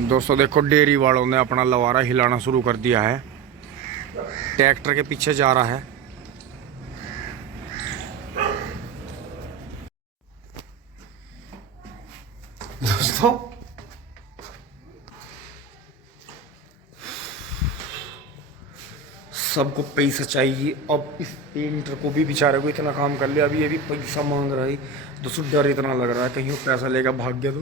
दोस्तों देखो, डेयरी वालों ने अपना लवारा हिलाना शुरू कर दिया है। ट्रैक्टर के पीछे जा रहा है। दोस्तों सबको पैसा चाहिए। अब इस पेंटर को भी बेचारे को इतना काम कर लिया, अभी ये भी पैसा मांग रहा है। दोस्तों डर इतना लग रहा है कहीं वो पैसा लेकर भाग गया तो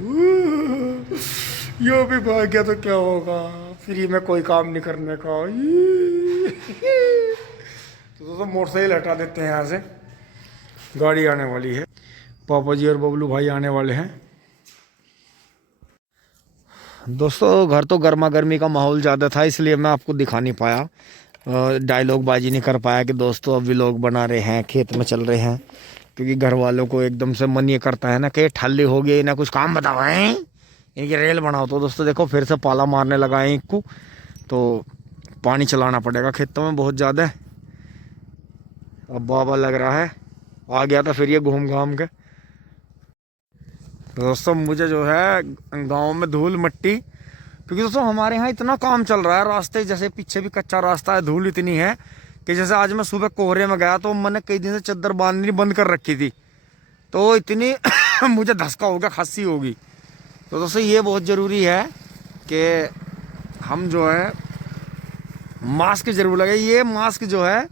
यो भी भाग गया तो क्या होगा। फ्री में कोई काम नहीं करने का। तो दोस्तों मोटरसाइकिल हटा देते हैं यहाँ से, गाड़ी आने वाली है। पापा जी और बबलू भाई आने वाले हैं। दोस्तों घर तो गर्मा गर्मी का माहौल ज़्यादा था, इसलिए मैं आपको दिखा नहीं पाया, डायलॉग बाजी नहीं कर पाया कि दोस्तों अब व्लॉग बना रहे हैं, खेत में चल रहे हैं। क्योंकि घर वालों को एकदम से मन ये करता है ना कि ठल्ली हो गई ना, कुछ काम बताओ हैं, इनकी रेल बनाओ। तो दोस्तों देखो फिर से पाला मारने लगा है इनको, तो पानी चलाना पड़ेगा खेतों में बहुत ज़्यादा। अब बाबा लग रहा है आ गया था फिर ये घूम घाम के। तो दोस्तों मुझे जो है गांव में धूल मिट्टी, क्योंकि दोस्तों हमारे यहाँ इतना काम चल रहा है, रास्ते जैसे पीछे भी कच्चा रास्ता है, धूल इतनी है कि जैसे आज मैं सुबह कोहरे में गया तो मैंने कई दिन से चद्दर बांधनी बंद कर रखी थी, तो इतनी मुझे धसका होगा, खांसी होगी। तो दोस्तों ये बहुत ज़रूरी है कि हम जो है मास्क जरूर लगाए। ये मास्क जो है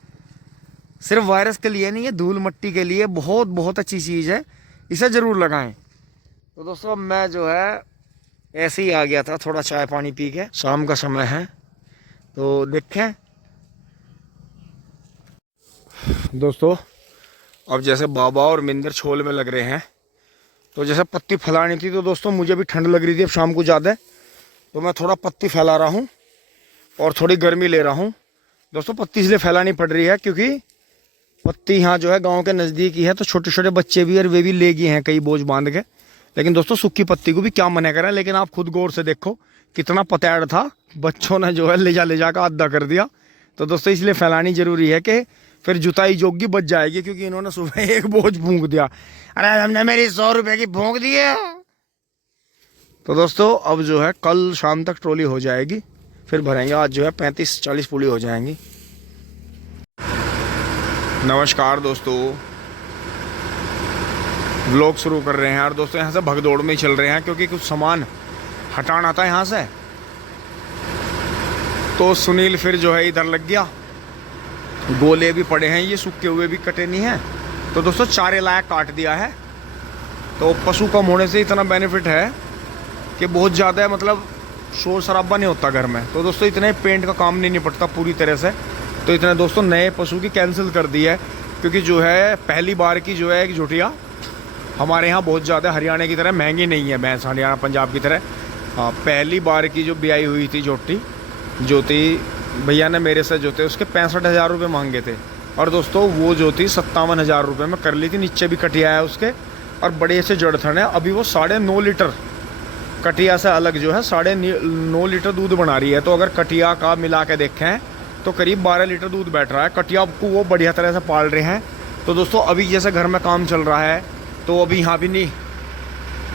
सिर्फ वायरस के लिए नहीं है, धूल मिट्टी के लिए बहुत बहुत अच्छी चीज़ है, इसे ज़रूर लगाएं। तो दोस्तों मैं जो है ऐसे ही आ गया था, थोड़ा चाय पानी पी के, शाम का समय है। तो देखें दोस्तों, अब जैसे बाबा और मिंदर छोल में लग रहे हैं, तो जैसे पत्ती फैलानी थी, तो दोस्तों मुझे भी ठंड लग रही थी अब शाम को ज़्यादा, तो मैं थोड़ा पत्ती फैला रहा हूँ और थोड़ी गर्मी ले रहा हूँ। दोस्तों पत्ती इसलिए फैलानी पड़ रही है क्योंकि पत्ती यहाँ जो है गाँव के नज़दीक ही है, तो छोटे छोटे बच्चे भी और वे भी ले गए हैं कई बोझ बांध के। लेकिन दोस्तों सूखी पत्ती को भी क्या मना करें, लेकिन आप खुद गौर से देखो कितना पतैड़ था, बच्चों ने जो है ले जा कर आधा कर दिया। तो दोस्तों इसलिए फैलानी जरूरी है कि फिर जुताई जोगी बच जाएगी, क्योंकि इन्होंने सुबह एक बोझ फूंक दिया, अरे हमने मेरी 100 रुपये की फूंक दी है। तो दोस्तों अब जो है कल शाम तक ट्रॉली हो जाएगी, फिर भरेंगे। आज जो है 35-40 पूली हो जाएंगी। नमस्कार दोस्तों, व्लॉग शुरू कर रहे हैं। और दोस्तों यहाँ से भगदौड़ में ही चल रहे हैं क्योंकि कुछ सामान हटाना था यहाँ से। तो सुनील फिर जो है इधर लग गया, गोले भी पड़े हैं, ये सूखे हुए भी कटे नहीं हैं। तो दोस्तों चारे लायक काट दिया है। तो पशु कम होने से इतना बेनिफिट है कि बहुत ज़्यादा मतलब शोर शराबा नहीं होता घर में। तो दोस्तों इतने पेंट का काम नहीं निपटता पूरी तरह से। तो इतने दोस्तों नए पशु की कैंसिल कर दी है, क्योंकि जो है पहली बार की जो है एक झुटिया हमारे यहाँ बहुत ज़्यादा हरियाणा की तरह महंगी नहीं है भैंस, हरियाणा पंजाब की तरह। हाँ, पहली बार की जो ब्याई हुई थी ज्योति भैया ने मेरे से जो थे उसके 65,000 रुपये मांगे थे। और दोस्तों वो जो थी 57,000 रुपये में कर ली थी। नीचे भी कटिया है उसके और बड़े से जड़थन है। अभी वो 9.5 लीटर कटिया से अलग जो है 9.5 लीटर दूध बना रही है। तो अगर कटिया का मिला के देखें तो करीब 12 लीटर दूध बैठ रहा है। कटिया को वो बढ़िया तरह से पाल रहे हैं। तो दोस्तों अभी जैसे घर में काम चल रहा है, तो अभी यहाँ भी नहीं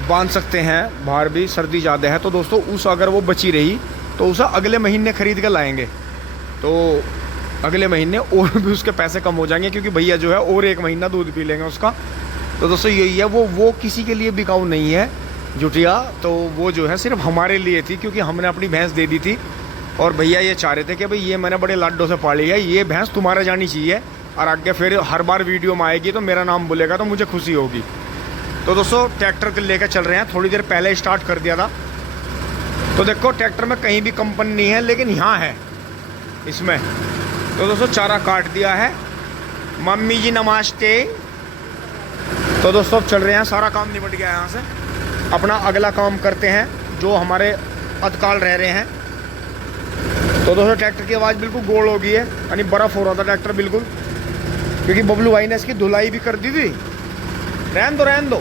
बांध सकते हैं, बाहर भी सर्दी ज़्यादा है। तो दोस्तों उस अगर वो बची रही तो उसे अगले महीने ख़रीद कर लाएंगे, तो अगले महीने और भी उसके पैसे कम हो जाएंगे, क्योंकि भैया जो है और 1 महीना दूध पी लेंगे उसका। तो दोस्तों यही है, वो किसी के लिए बिकाऊ नहीं है जुटिया। तो वो जो है सिर्फ हमारे लिए थी, क्योंकि हमने अपनी भैंस दे दी थी और भैया ये चाह रहे थे कि भाई ये मैंने बड़े लाडों से पाली है, ये भैंस तुम्हारे जानी चाहिए, और आगे फिर हर बार वीडियो में आएगी तो मेरा नाम बोलेगा तो मुझे खुशी होगी। तो दोस्तों ट्रैक्टर लेकर चल रहे हैं, थोड़ी देर पहले स्टार्ट कर दिया था। तो देखो ट्रैक्टर में कहीं भी कंपनी नहीं है, लेकिन यहाँ है इसमें। तो दोस्तों चारा काट दिया है। मम्मी जी नमस्ते। तो दोस्तों अब चल रहे हैं, सारा काम निपट गया है यहाँ से। अपना अगला काम करते हैं जो हमारे अतकाल रह रहे हैं। तो दोस्तों ट्रैक्टर की आवाज़ बिल्कुल गोल हो गई है, यानी बर्फ़ हो रहा था ट्रैक्टर बिल्कुल, क्योंकि बबलू भाई ने इसकी धुलाई भी कर दी थी। रहन दो।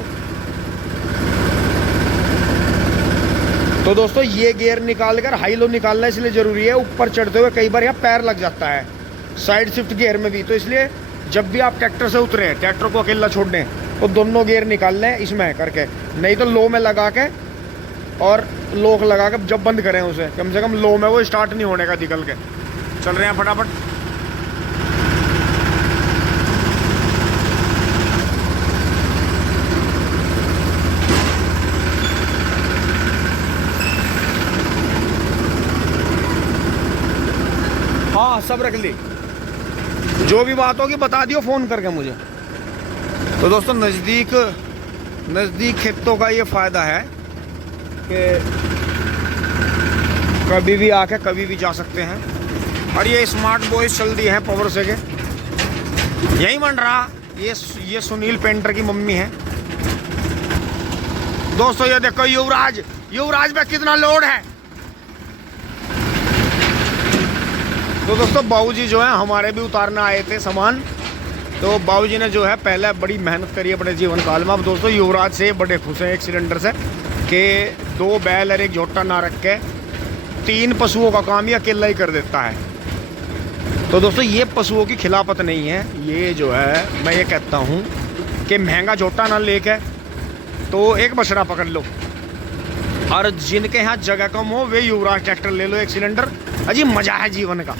तो दोस्तों ये गियर निकाल कर हाई लो निकालना इसलिए ज़रूरी है, ऊपर चढ़ते हुए कई बार यहाँ पैर लग जाता है साइड शिफ्ट गियर में भी। तो इसलिए जब भी आप ट्रैक्टर से उतरें, ट्रैक्टर को अकेला छोड़ दें, तो दोनों गियर निकाल लें इसमें करके, नहीं तो लो में लगा के और लॉक लगा के जब बंद करें उसे, कम से कम लो में वो स्टार्ट नहीं होने का निकल के। चल रहे हैं फटाफट। हाँ सब रख ली, जो भी बात होगी बता दियो फ़ोन करके मुझे। तो दोस्तों नज़दीक खेतों का ये फ़ायदा है कि कभी भी आके कभी भी जा सकते हैं। और ये स्मार्ट बॉयज चल दिए हैं पावर से के, यही बन रहा। ये सुनील पेंटर की मम्मी है दोस्तों। ये देखो युवराज पे कितना लोड है। तो दोस्तों बाबूजी जो है हमारे भी उतारना आए थे सामान। तो बाबूजी ने जो है पहले बड़ी मेहनत करी अपने जीवन काल में। अब दोस्तों युवराज से बड़े खुश हैं एक सिलेंडर से कि 2 बैल और 1 झोटा ना रख के 3 पशुओं का काम ये अकेला ही कर देता है। तो दोस्तों ये पशुओं की खिलाफत नहीं है, ये जो है मैं ये कहता हूँ कि महंगा झोटा ना लेके तो 1 बछड़ा पकड़ लो, और जिनके यहाँ जगह कम हो वे युवराज ट्रैक्टर ले लो 1 सिलेंडर। अजी मजा है जीवन का।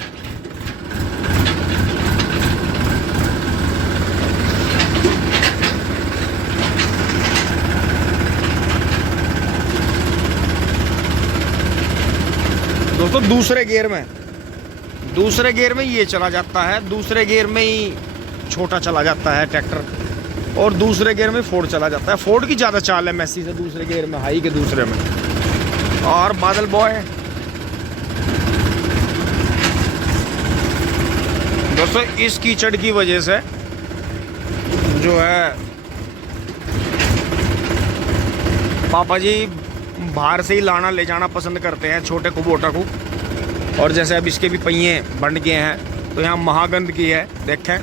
दोस्तों दूसरे गियर में ये चला जाता है, दूसरे गियर में ही छोटा चला जाता है ट्रैक्टर, और दूसरे गियर में फोर्ड चला जाता है। फोर्ड की ज़्यादा चाल है मैसी से दूसरे गियर में, हाई के दूसरे में। और बादल बॉय दोस्तों इस कीचड़ की वजह से जो है पापा जी बाहर से ही लाना ले जाना पसंद करते हैं छोटे कुबोटा को। और जैसे अब इसके भी पहिए बन गए हैं तो यहाँ महागंध की है, देखें।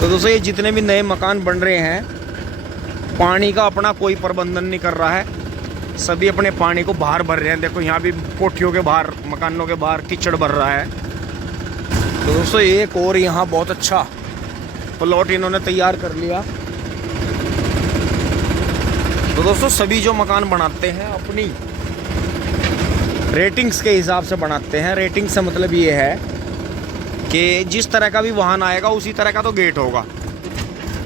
तो दोस्तों ये जितने भी नए मकान बन रहे हैं, पानी का अपना कोई प्रबंधन नहीं कर रहा है, सभी अपने पानी को बाहर भर रहे हैं। देखो यहाँ भी कोठियों के बाहर, मकानों के बाहर कीचड़ भर रहा है। तो दोस्तों एक और यहाँ बहुत अच्छा प्लॉट इन्होंने तैयार कर लिया। तो दोस्तों सभी जो मकान बनाते हैं अपनी रेटिंग्स के हिसाब से बनाते हैं। रेटिंग से मतलब ये है कि जिस तरह का भी वाहन आएगा उसी तरह का तो गेट होगा।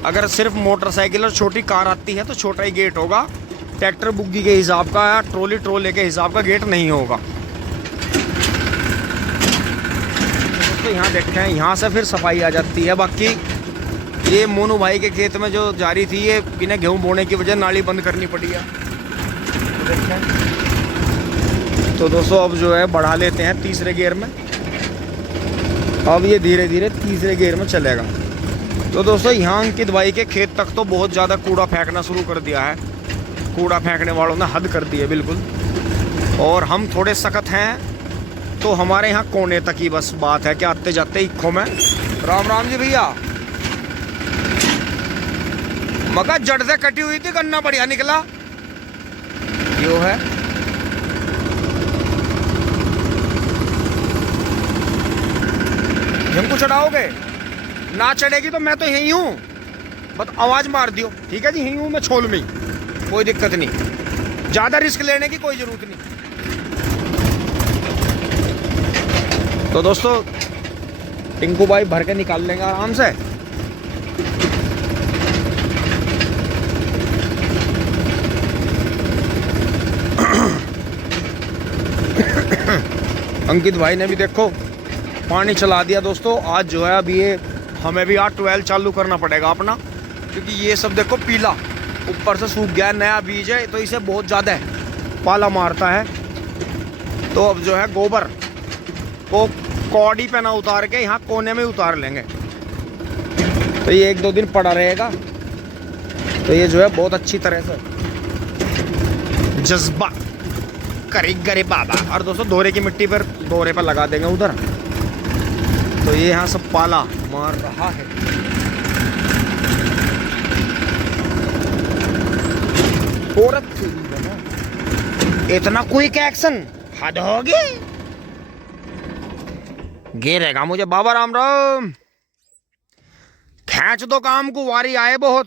अगर सिर्फ मोटरसाइकिल और छोटी कार आती है तो छोटा ही गेट होगा, ट्रैक्टर बुग्गी के हिसाब का या ट्रोले के हिसाब का गेट नहीं होगा। तो यहाँ देखते हैं, यहाँ से फिर सफाई आ जाती है। बाकी ये मोनू भाई के खेत में जो जारी थी, ये इन्हें गेहूँ बोने की वजह नाली बंद करनी पड़ी है। तो दोस्तों अब जो है बढ़ा लेते हैं तीसरे गियर में। अब ये धीरे धीरे तीसरे गियर में चलेगा। तो दोस्तों यहाँ अंकित भाई के खेत तक तो बहुत ज़्यादा कूड़ा फेंकना शुरू कर दिया है। कूड़ा फेंकने वालों ने हद कर दी है बिल्कुल। और हम थोड़े सख्त हैं तो हमारे यहाँ कोने तक ही बस बात है कि आते जाते इक्खों में राम राम जी भैया। मगर जड़ से कटी हुई थी, गन्ना बढ़िया निकला। यो है हमको चढ़ाओगे ना, चढ़ेगी तो मैं तो यही हूँ, बस आवाज मार दियो। ठीक है जी, यही हूँ मैं छोल में, कोई दिक्कत नहीं, ज्यादा रिस्क लेने की कोई जरूरत नहीं। तो दोस्तों टिंकू भाई भर के निकाल लेंगे आराम से। अंकित भाई ने भी देखो पानी चला दिया दोस्तों। आज जो है अभी ये हमें भी आज 12 चालू करना पड़ेगा अपना, क्योंकि ये सब देखो पीला ऊपर से सूख गया, नया बीज है तो इसे बहुत ज़्यादा पाला मारता है। तो अब जो है गोबर को कौड़ी पे ना उतार के यहाँ कोने में उतार लेंगे, तो ये 1-2 दिन पड़ा रहेगा। तो ये जो है बहुत अच्छी तरह से जज्बा करेंगे बाबा। और दोस्तों दोहरे की मिट्टी पर दोहरे पर लगा देंगे उधर। तो ये यहाँ सब पाला मार रहा है। औरत इतना क्विक एक्शन, हद होगी। गिरेगा मुझे बाबा। राम राम, खींच दो काम को, वारी आए बहुत।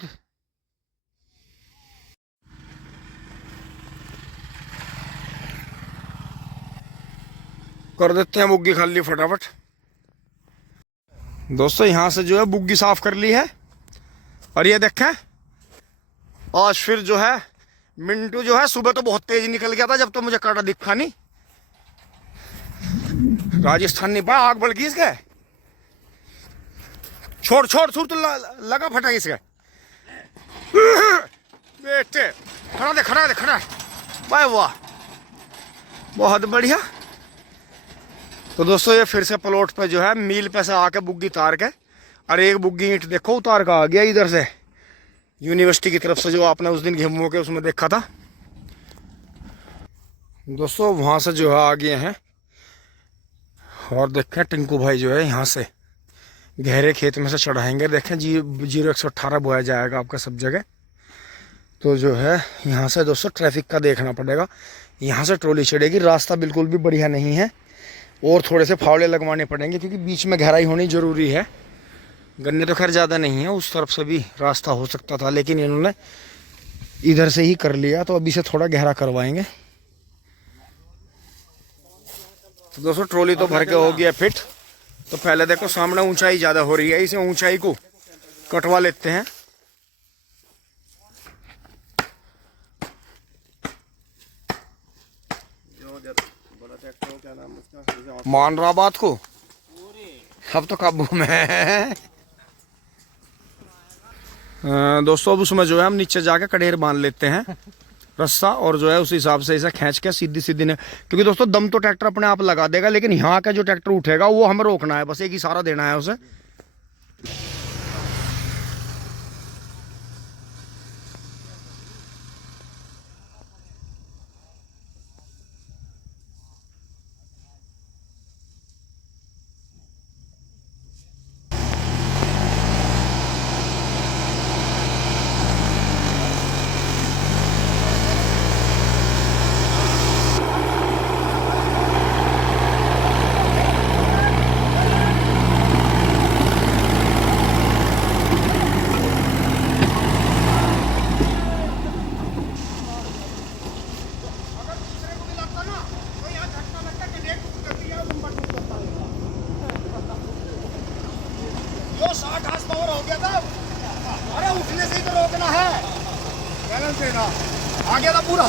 कर देते हैं बुग्गी खाली फटाफट। दोस्तों यहाँ से जो है बुग्गी साफ कर ली है। और ये देखें आज फिर जो है मिंटू जो है सुबह तो बहुत तेज निकल गया था, जब तो मुझे काटा दिखा नहीं। राजस्थान नहीं पाया, आग बढ़ गई इसके। छोड़ छोड़ छोड़ तो लगा फटा इसके बेटे। खड़ा दे खड़ा दे खड़ा। वाह वाह बहुत बढ़िया। तो दोस्तों ये फिर से प्लॉट पे जो है मील पे से आके बुग्गी तार के, और एक बुग्गी ईंट देखो उतार का आ गया इधर से यूनिवर्सिटी की तरफ से, जो आपने उस दिन गेहूं के उसमें देखा था। दोस्तों वहां से जो है आ गए हैं। और देखें टिंकू भाई जो है यहाँ से गहरे खेत में से चढ़ाएंगे। देखें 0-118 बोया जाएगा आपका सब जगह। तो जो है यहाँ से दोस्तों ट्रैफिक का देखना पड़ेगा। यहाँ से ट्रॉली चढ़ेगी, रास्ता बिल्कुल भी बढ़िया नहीं है और थोड़े से फावड़े लगवाने पड़ेंगे क्योंकि बीच में गहराई होनी ज़रूरी है। गन्ने तो खैर ज़्यादा नहीं है, उस तरफ से भी रास्ता हो सकता था लेकिन इन्होंने इधर से ही कर लिया, तो अभी से थोड़ा गहरा करवाएंगे। तो दोस्तों ट्रॉली तो भर के हो गया फिट। तो पहले देखो सामने ऊंचाई ज़्यादा हो रही है, इसे ऊंचाई को कटवा लेते हैं। मान रहा बात को, अब तो काबू में है। दोस्तों अब उसमें जो है हम नीचे जाके कड़ेर बांध लेते हैं रस्सा, और जो है उस हिसाब से इसे खींच के सीधी सीधी ने, क्योंकि दोस्तों दम तो ट्रैक्टर अपने आप लगा देगा, लेकिन यहाँ का जो ट्रैक्टर उठेगा वो हमें रोकना है, बस एक इशारा देना है उसे। अरे उठने से ही तो रोकना है, बैलेंस देना आ गया था पूरा,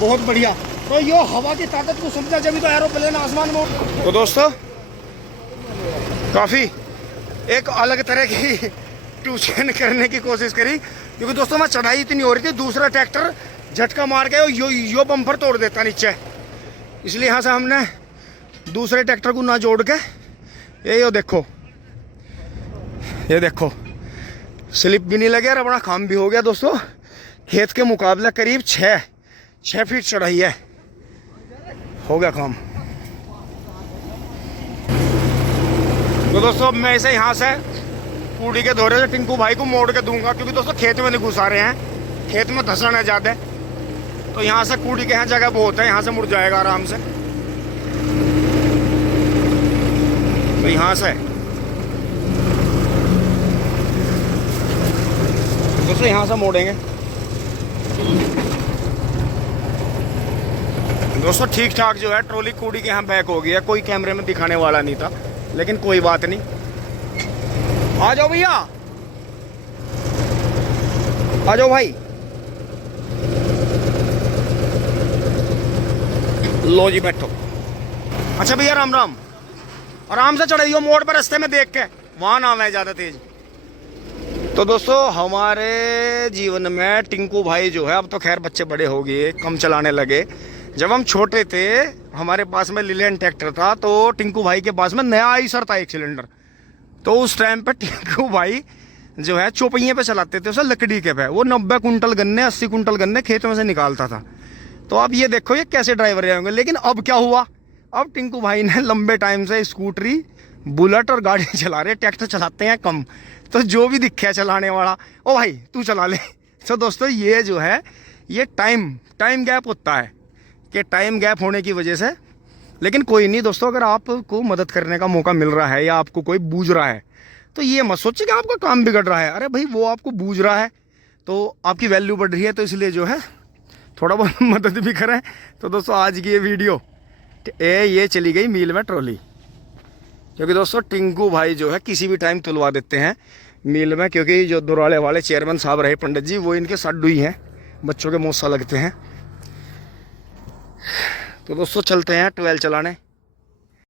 बहुत बढ़िया। तो यो हवा की ताकत को समझा जब तो एरोप्लेन आसमान में। तो दोस्तों काफ़ी एक अलग तरह की ट्यूशन करने की कोशिश करी, क्योंकि दोस्तों मैं चढ़ाई इतनी हो रही थी, दूसरा ट्रैक्टर झटका मार के यो बम्पर तोड़ देता नीचे, इसलिए यहाँ से हमने दूसरे ट्रैक्टर को ना जोड़ के ये देखो, ये देखो स्लिप भी नहीं लगे और अपना काम भी हो गया। दोस्तों खेत के मुकाबले करीब 6 फीट चढ़ाई है, हो गया काम। तो दोस्तों मैं इसे यहाँ से कूड़ी के दौरे से टिंकू भाई को मोड़ के दूंगा, क्योंकि दोस्तों खेत में नहीं घुसा रहे हैं, खेत में धंसण है ज़्यादा, तो यहाँ से कूड़ी के यहाँ जगह बहुत है, यहाँ से मुड़ जाएगा आराम से। तो यहाँ से दोस्तों यहाँ से मोड़ेंगे। दोस्तों ठीक ठाक जो है ट्रॉली कूड़ी के यहाँ बैक हो गई है, कोई कैमरे में दिखाने वाला नहीं था, लेकिन कोई बात नहीं। आ जाओ भैया, आ जाओ भाई। लो जी बैठो। अच्छा भैया राम राम, आराम से चढ़ाइयो मोड़ पर, रास्ते में देख के, वहाँ ना आवे ज़्यादा तेज। तो दोस्तों हमारे जीवन में टिंकू भाई जो है, अब तो खैर बच्चे बड़े हो गए, कम चलाने लगे। जब हम छोटे थे हमारे पास में लिलियन ट्रैक्टर था, तो टिंकू भाई के पास में नया आईसर था 1 सिलेंडर। तो उस टाइम पे टिंकू भाई जो है चौपहिए पे चलाते थे उसे, लकड़ी के पे। वो 90 कुंटल गन्ने 80 कुंटल गन्ने खेत में से निकालता था। तो अब ये देखो ये कैसे ड्राइवर रहे होंगे। लेकिन अब क्या हुआ, अब टिंकू भाई ने लंबे टाइम से स्कूटरी बुलेट और गाड़ी चला रहे, ट्रैक्टर चलाते हैं कम। तो जो भी दिखे चलाने वाला, ओ भाई तू चला ले। तो दोस्तों ये जो है ये टाइम गैप होता है, कि टाइम गैप होने की वजह से। लेकिन कोई नहीं दोस्तों, अगर आपको मदद करने का मौका मिल रहा है या आपको कोई बूझ रहा है, तो ये मत सोचिए कि आपका काम बिगड़ रहा है। अरे भाई वो आपको बूझ रहा है तो आपकी वैल्यू बढ़ रही है, तो इसलिए जो है थोड़ा बहुत मदद भी करें। तो दोस्तों आज की ये वीडियो ये चली गई मील में ट्रॉली, क्योंकि दोस्तों टिंकू भाई जो है किसी भी टाइम तुलवा देते हैं मील में, क्योंकि जो दुराले वाले चेयरमैन साहब रहे पंडित जी, वो इनके साथ डुई हैं, बच्चों के मौसा लगते हैं। तो दोस्तों चलते हैं 12 चलाने।